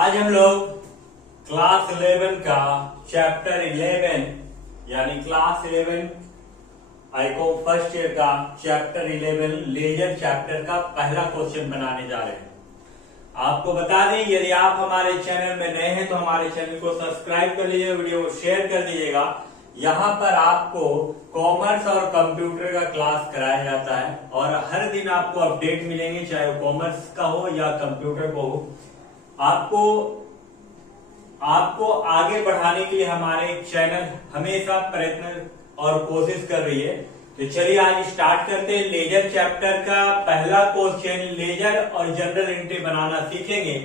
आज हम लोग क्लास 11 का चैप्टर 11 यानी क्लास 11 आईकॉम फर्स्ट ईयर का चैप्टर 11 लेजर चैप्टर का पहला क्वेश्चन बनाने जा रहे हैं। आपको बता दें, यदि आप हमारे चैनल में नए हैं तो हमारे चैनल को सब्सक्राइब कर लीजिए, वीडियो को शेयर कर दीजिएगा। यहाँ पर आपको कॉमर्स और कंप्यूटर का क्लास कराया जाता है और हर दिन आपको अपडेट मिलेंगे, चाहे वो कॉमर्स का हो या कंप्यूटर को हो। आपको आगे बढ़ाने के लिए हमारे चैनल हमेशा प्रयत्न और कोशिश कर रही है। तो चलिए आज स्टार्ट करते हैं। लेजर चैप्टर का पहला क्वेश्चन, लेजर और जनरल एंट्री बनाना सीखेंगे।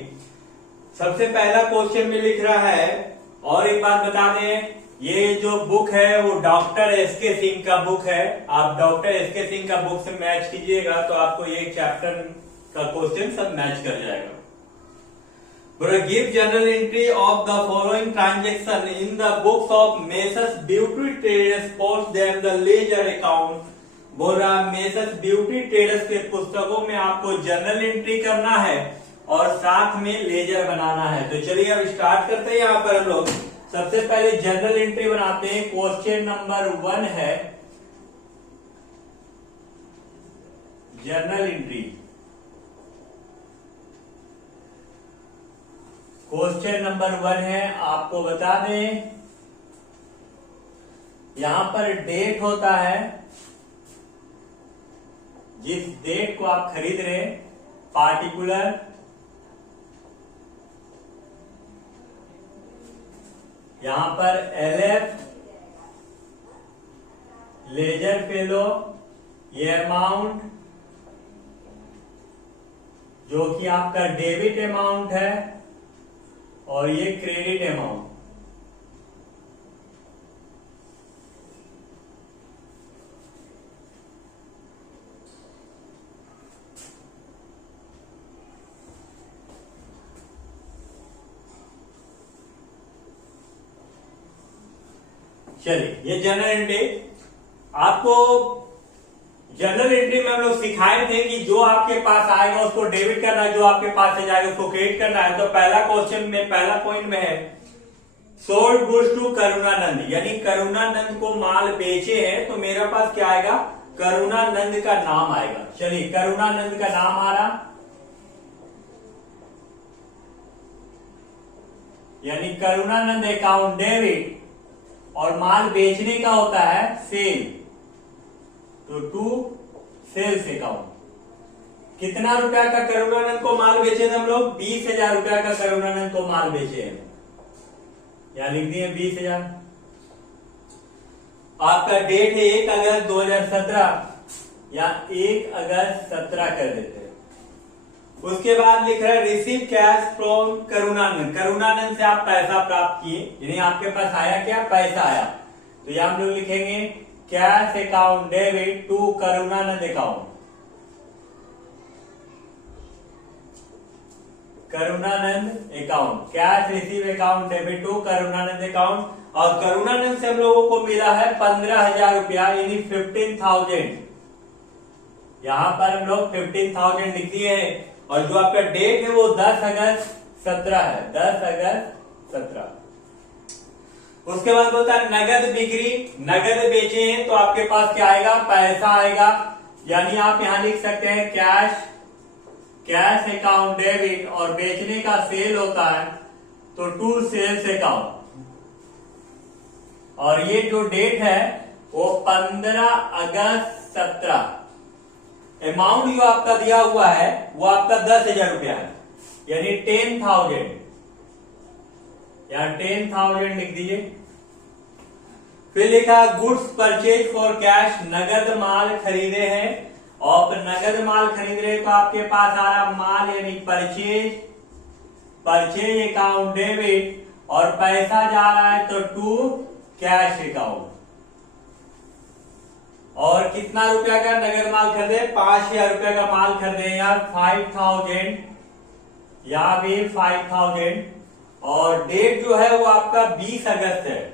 सबसे पहला क्वेश्चन में लिख रहा है, और एक बात बता दें, ये जो बुक है वो डॉक्टर एसके सिंह का बुक है। आप डॉक्टर एसके सिंह का बुक से मैच कीजिएगा तो आपको ये चैप्टर का क्वेश्चन सब मैच कर जाएगा। Give general entry of the following transaction in the books of Messrs Beauty Traders, post them the ledger account। बोल रहा मेसर्स ब्यूटी ट्रेडर्स के पुस्तकों में आपको जनरल एंट्री करना है और साथ में लेजर बनाना है। तो चलिए अब स्टार्ट करते हैं। यहाँ पर हम लोग सबसे पहले जनरल एंट्री बनाते हैं। क्वेश्चन नंबर 1 है जनरल एंट्री। क्वेश्चन नंबर 1 है, आपको बता दें यहां पर डेट होता है, जिस डेट को आप खरीद रहे हैं, पार्टिकुलर, यहां पर LF लेजर फेलो, ये अमाउंट जो कि आपका डेबिट अमाउंट है और ये क्रेडिट अमाउंट। चलिए ये जनरल एंट्री। आपको जनरल एंट्री में हम लोग सिखाए थे कि जो आपके पास आएगा उसको डेबिट करना है, जो आपके पास से जाएगा उसको क्रेडिट करना है। तो पहला क्वेश्चन में पहला पॉइंट में है सोल्ड गुड्स टू करुणानंद, यानी करुणानंद को माल बेचे हैं। तो मेरे पास क्या आएगा, करुणानंद का नाम आएगा। चलिए करुणानंद का नाम आ रहा, यानी करुणानंद अकाउंट डेबिट, और माल बेचने का होता है सेल, तो टू सेल्स अकाउंट। कितना रुपया का करुणानंद को माल बेचे थे हम लोग, 20,000 रुपया का करुणानंद को माल बेचे हैं। यहां लिख दिए 20,000। आपका डेट है 1 अगस्त 2017 या 1 अगस्त 17 कर देते हैं। उसके बाद लिख रहा है receive cash from Karunanand, Karunanand से आप पैसा प्राप्त किए, यानी आपके पास आया क्या, पैसा आया। तो यहां हम लोग लिखेंगे cash account debit to Karunanand account, Karunanand account, cash receive account debit to Karunanand account. और करुणानंद से हम लोगों को मिला है 15,000 रुपया, यानी 15,000। यहां पर हम लोग 15,000 लिख दिए हैं। और जो आपका डेट है वो 10 अगस्त 17 है, 10 अगस्त 17। उसके बाद होता है नगद बिक्री, नगद बेचे हैं तो आपके पास क्या आएगा, पैसा आएगा। यानी आप यहां लिख सकते हैं कैश अकाउंट डेबिट, और बेचने का सेल होता है तो टू सेल्स अकाउंट। और ये जो डेट है वो 15 अगस्त 17। अमाउंट जो आपका दिया हुआ है वो आपका 10,000 रुपया है, यानी 10,000, यहां 10,000 लिख दीजिए। फिर लिखा गुड्स परचेज फॉर कैश, नगद माल खरीदे हैं। और नगद माल खरीद रहे तो आपके पास आ रहा माल, यानी परचेज अकाउंट डेबिट, और पैसा जा रहा है तो टू कैश अकाउंट। और कितना रुपया का नगद माल खरीदे, 5,000 रुपया का माल खरीदे, यार 5,000, यहां भी 5,000। और डेट जो है वो आपका 20 अगस्त है,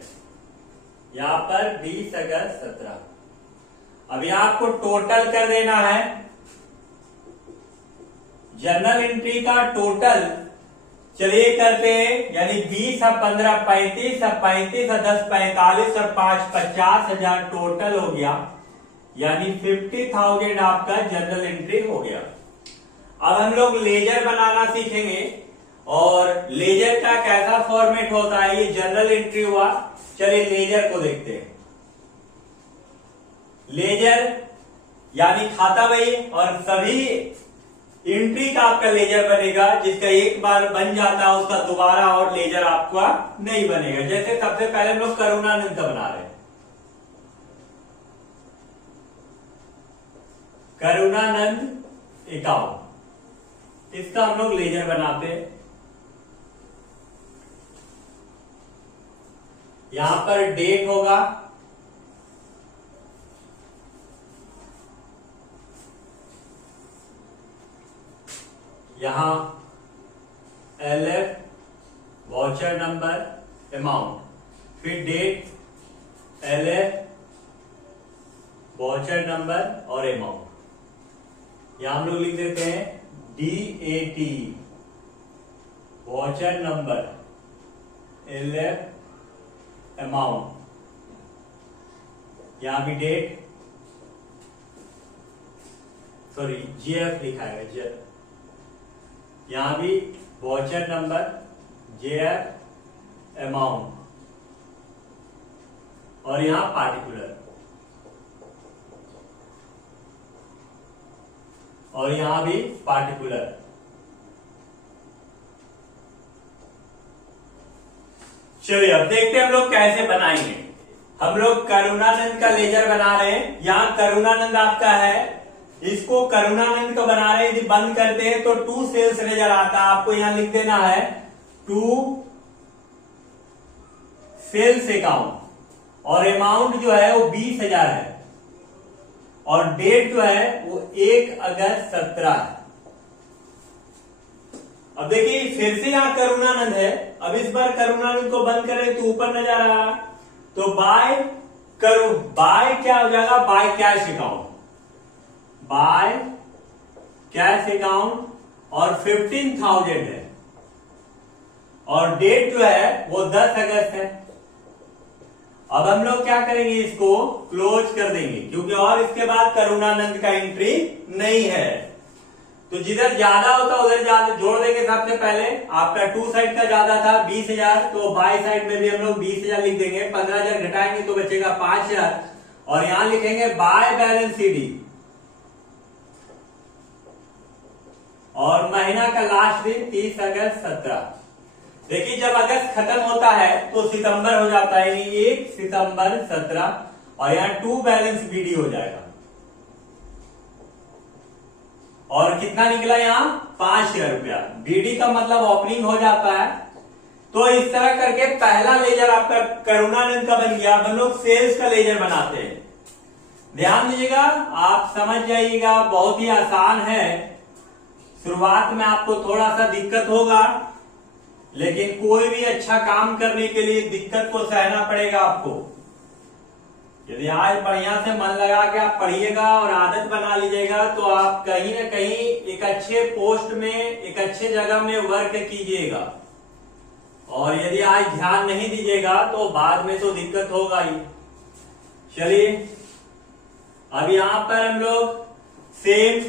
यहां पर 20 अगस्त 17। अभी आपको टोटल कर देना है। जनरल एंट्री का टोटल चलिए करते हैं, यानी 20 और 15 35 और 35 और 10 45 और 5 50,000 टोटल हो गया, यानी 50,000 आपका जनरल एंट्री हो गया। अब हम लोग लेजर बनाना सीखेंगे और लेजर का कैसा फॉर्मेट होता है। ये जनरल एंट्री हुआ, चलिए लेजर को देखते हैं। लेजर यानी खाता बही और सभी एंट्री का आपका लेजर बनेगा, जिसका एक बार बन जाता है उसका दोबारा और लेजर आपका नहीं बनेगा। जैसे सबसे पहले हम लोग करुणानंद का बना रहे हैं, करुणानंद अकाउंट, इसका हम लोग लेजर बनाते हैं। यहां पर डेट होगा, यहां LF वाउचर नंबर अमाउंट, फिर डेट LF वाउचर नंबर और अमाउंट। यहां हम लोग लिख देते हैं DAT voucher number LF amount, यहां भी डेट, सॉरी GF लिखा है GF, यहां भी वाउचर नंबर JF अमाउंट और यहां पार्टिकुलर, और यहां भी पार्टिकुलर। चलिए अब देखते हैं हम लोग कैसे बनाएंगे। हम लोग करुणानंद का लेजर बना रहे हैं। यहां करुणानंद आपका है, इसको करुणानंद को बना रहे हैं। यदि बंद करते हैं तो 2 सेल्स लेजर आता है, आपको यहां लिख देना है 2 सेल्स अकाउंट, और अमाउंट जो है वो 20,000 है, और डेट जो है वो 1 अगस्त 17 है। अब देखिए फिर से यहां करुणानंद है, अब इस बार करुणानंद को बंद करें तो ऊपर नजर आ रहा है, तो बाय क्या हो जाएगा, by cash account, by cash account, और 15,000 है, और डेट जो है वो 10 अगस्त है। अब हम लोग क्या करेंगे, इसको क्लोज कर देंगे, क्योंकि और इसके बाद करुणानंद का एंट्री नहीं है। तो जिधर ज्यादा होता उधर ज्यादा जोड़ देंगे। सबसे पहले आपका 2 साइड का ज्यादा था 20,000, तो बाई साइड में भी हम लोग 20,000 लिख देंगे। 15,000 घटाएंगे तो बचेगा 5,000, और यहां लिखेंगे बाय बैलेंस CD, और महीना का लास्ट दिन 30 अगस्त 17। देखिए जब अगस्त खत्म होता है तो सितंबर हो जाता है, यानी 1 सितंबर 17, और यहाँ 2 बैलेंस BD हो जाएगा, और कितना निकला यहाँ 5,000 रुपया। BD का मतलब ओपनिंग हो जाता है। तो इस तरह करके पहला लेजर आपका करुणानंद का बन गया। अब हम लोग सेल्स का लेजर बनाते हैं। ध्यान दीजिएगा, आप समझ जाइएगा, बहुत ही आसान है। शुरुआत में आपको थोड़ा सा दिक्कत होगा, लेकिन कोई भी अच्छा काम करने के लिए दिक्कत को सहना पड़ेगा आपको। यदि आज बढ़िया से मन लगा के आप पढ़िएगा और आदत बना लीजिएगा, तो आप कहीं ना कहीं एक अच्छे पोस्ट में, एक अच्छे जगह में वर्क कीजिएगा। और यदि आज ध्यान नहीं दीजिएगा तो बाद में तो दिक्कत होगा ही। चलिए अब यहां पर हम लोग सेम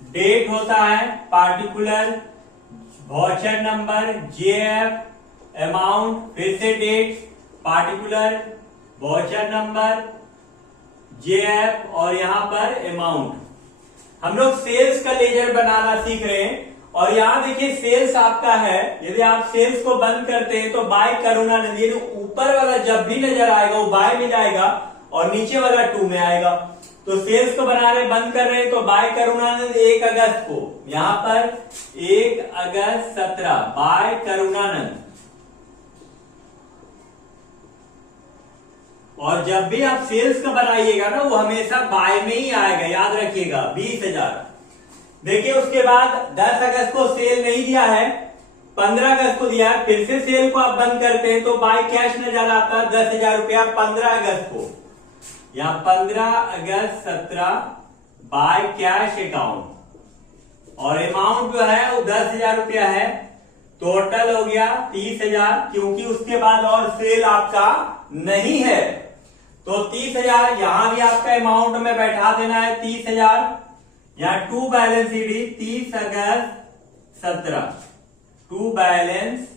डेट होता है, particular, voucher number, JF amount, फिर से date, particular, voucher number, JF, और यहां पर अमाउंट। हम लोग सेल्स का लेजर बनाना सीख रहे हैं। और यहां देखिए सेल्स आपका है, यदि आप सेल्स को बंद करते हैं तो बाय करुणानंद, ये ऊपर वाला जब भी नजर आएगा वो बाय में जाएगा और नीचे वाला 2 में आएगा। तो सेल्स को बना रहे, बंद कर रहे हैं, तो बाय करुणानंद 1 अगस्त को, यहां पर 1 अगस्त 17 बाय करुणानंद। और जब भी आप सेल्स का बनाइएगा ना, वो हमेशा बाय में ही आएगा, याद रखिएगा 20,000। देखिए उसके बाद 10 अगस्त को सेल नहीं दिया है, 15 अगस्त को दिया है, फिर से सेल को आप बंद करते हैं तो बाय कैश नजर आता है 10,000 रुपया 15 अगस्त को। यहां 15 अगस्त 17 बाय कैश अकाउंट, और अमाउंट जो है वो 10,000 रुपया है, टोटल हो गया 30,000, क्योंकि उसके बाद और सेल आपका नहीं है तो 30,000 यहां भी आपका अमाउंट में बैठा देना है 30,000। यहां to balance CD 30 August 17, to balance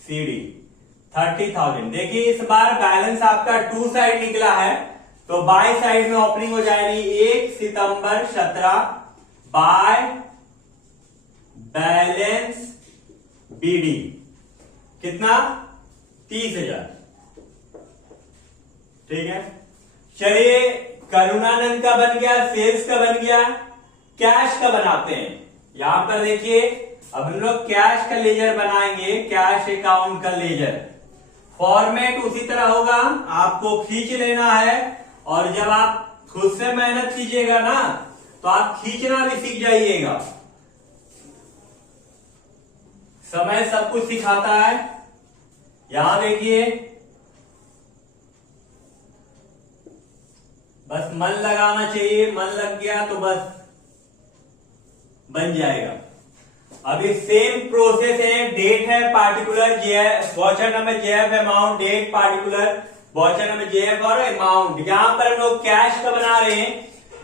CD 30,000। देखिए इस बार बैलेंस आपका टू साइड निकला है तो बाय साइड में ओपनिंग हो जाएगी 1 सितंबर 17 बाय बैलेंस बीडी कितना 30,000। ठीक है, चलिए करुणानंद का बन गया, सेल्स का बन गया, कैश का बनाते हैं। यहां पर देखिए अब हम लोग कैश का लेजर बनाएंगे, कैश अकाउंट का लेजर। फॉर्मेट उसी तरह होगा, आपको खींच लेना है और जब आप खुद से मेहनत कीजिएगा ना तो आप खींचना भी सीख जाइएगा। समय सब कुछ सिखाता है। यहां देखिए बस मन लगाना चाहिए, मन लग गया तो बस बन जाएगा। अभी सेम प्रोसेस है, डेट है particular, voucher number JF amount, date particular voucher number JF और अमाउंट। यहां पर हम लोग कैश का बना रहे हैं।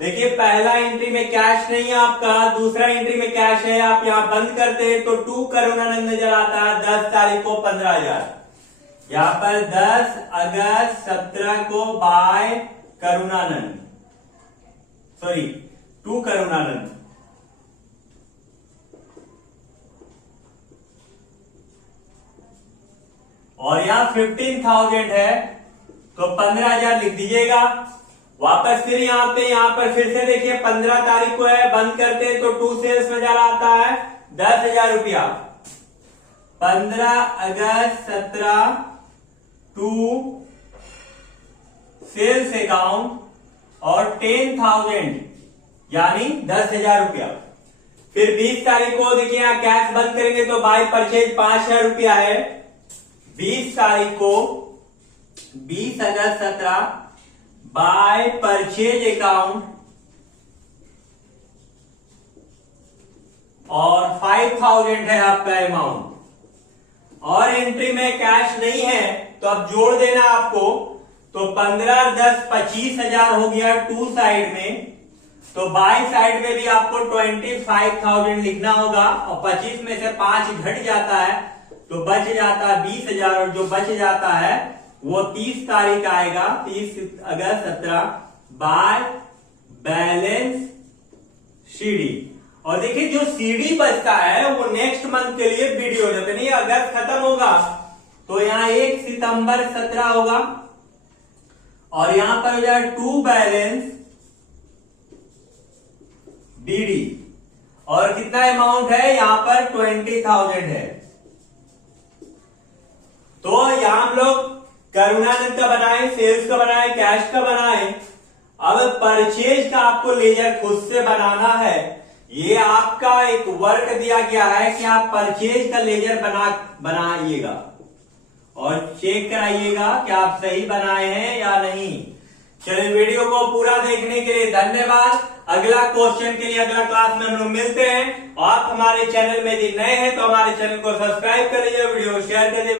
देखिए पहला एंट्री में कैश नहीं है आपका, दूसरा एंट्री में कैश है। आप यहां बंद करते हैं तो टू करुणानंद नजर आता है 10 तारीख को 15,000। यहां पर 10 अगस्त 17 को by Karunanand, sorry to Karunanand. और यहां 15,000 है तो 15,000 लिख दीजिएगा। वापस फिर यहां पर फिर से देखिए 15 तारीख को है, बंद करते हैं तो टू सेल्स नजर आता है 10,000 रुपया। 15 अगस्त 17 टू सेल्स अकाउंट और 10,000 यानी 10,000 रुपया। फिर 20 तारीख को देखिए यहां कैश बंद करेंगे तो बाय परचेज 5,000 रुपया है। 20 तारीख को 20 अगस्त 17 बाय परचेज अकाउंट और 5,000 है आपका अमाउंट। और एंट्री में कैश नहीं है तो अब जोड़ देना आपको, तो 15 10 25,000 हो गया टू साइड में। तो बाई साइड में भी आपको 25,000 लिखना होगा और 25 में से 5 घट जाता है तो बच जाता है 20,000 और जो बच जाता है वो 30 तारीख आएगा 30 अगस्त 17 बाय बैलेंस सीडी। और देखिए जो सीडी बचता है वो नेक्स्ट मंथ के लिए बीडी हो जाता है। नहीं अगस्त खत्म होगा तो यहां 1 सितंबर 17 होगा और यहां पर हो जाए टू बैलेंस बीडी। और कितना अमाउंट है यहां पर 20,000 है। तो यहां हम लोग करुणानंद का बनाए, सेल्स का बनाए, कैश का बनाए। अब परचेज का आपको लेजर खुद से बनाना है। ये आपका एक वर्क दिया गया है कि आप परचेज का लेजर बनाइएगा और चेक कराइएगा कि आप सही बनाए हैं या नहीं। चलिए वीडियो को पूरा देखने के लिए धन्यवाद। अगला क्वेश्चन के लिए अगला क्लास में हम लोग मिलते हैं। आप हमारे चैनल में यदि नए हैं तो हमारे चैनल को सब्सक्राइब कर लीजिए, वीडियो को शेयर कर दीजिए।